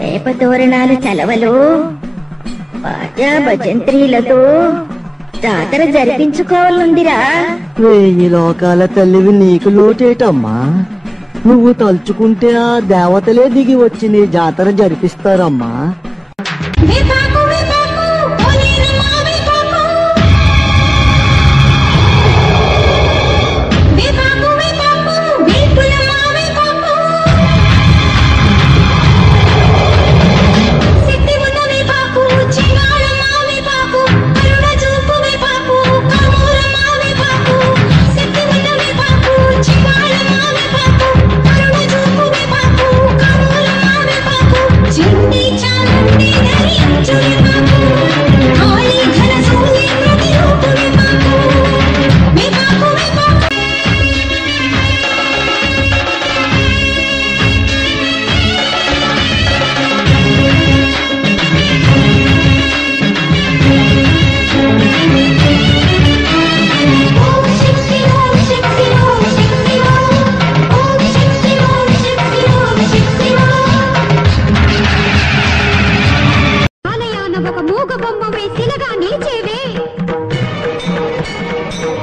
వేపతోరణాలు చలవలు బాజా భజంత్రీలతో జాతర జరిపించుకోవాలందిరా. 1000 లోకాల తల్లివి నీకు లోటేటమ్మా. నువ్వు తలుచుకుంటే ఆ దేవతలే దిగి వచ్చి నీ జాతర జరిపిస్తారమ్మా.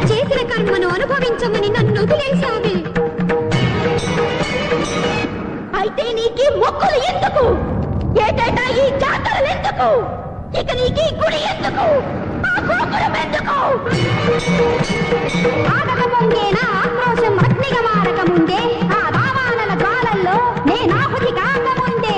చేసిన కర్మను అనుభవించమని నన్ను వదిలేశావే. అయితే నీకు మొక్కులు ఎందుకు? ఏటేటా ఈ జాతరలు ఎందుకు? ఇక నీకు ఈ గుడి ఎందుకు? ఆ గోపురం ఎందుకు? ఆగక ముందే నా ఆక్రోశం అగ్నిగా మారక ముందే, ఆ రామానల జ్వాలల్లో నేనాహుతి కాకముందే.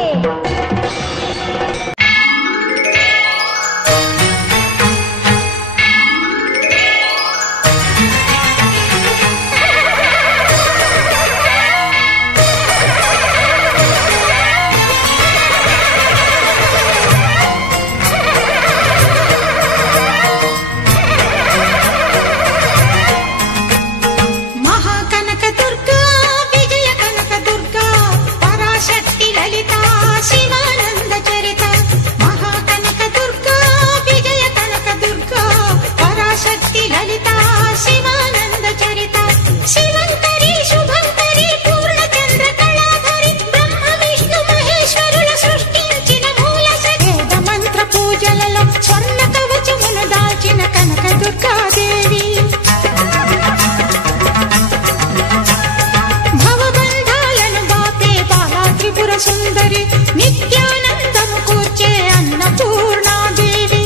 సుందరి నిత్యానందము కూర్చే అన్నపూర్ణాదేవి,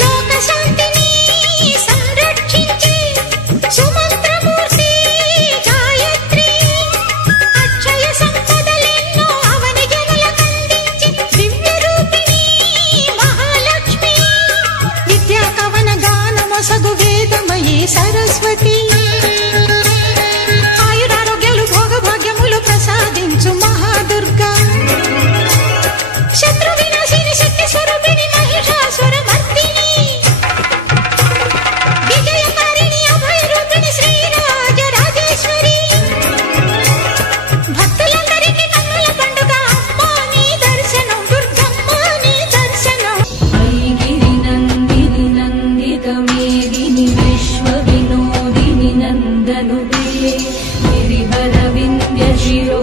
లోక శాంతిని సంరక్షించే సుమంత్రమూర్తి గాయత్రి, అక్షయ సంపదలెన్నో అవని జనులకందించి దివ్య రూపిణి మహాలక్ష్మి, విద్యా కవన గానమొసగు వేదమయీ సరస్వతి, మహాదుర్గా శత్రు వినాశిని శక్తి స్వరూపిణి మహిషాసుర మర్దిని, విజయకారిణి అభయ రూపిణి శ్రీరాజ రాజేశ్వరి, భక్తులందరికీ కన్నుల పండుగ అమ్మా నీ దర్శనం, దుర్గమ్మ నీ దర్శనం. ఐగిరి నందిని నందిత మేదిని విశ్వ వినోదిని నందనుదే గిరివర వింధ్య శిరో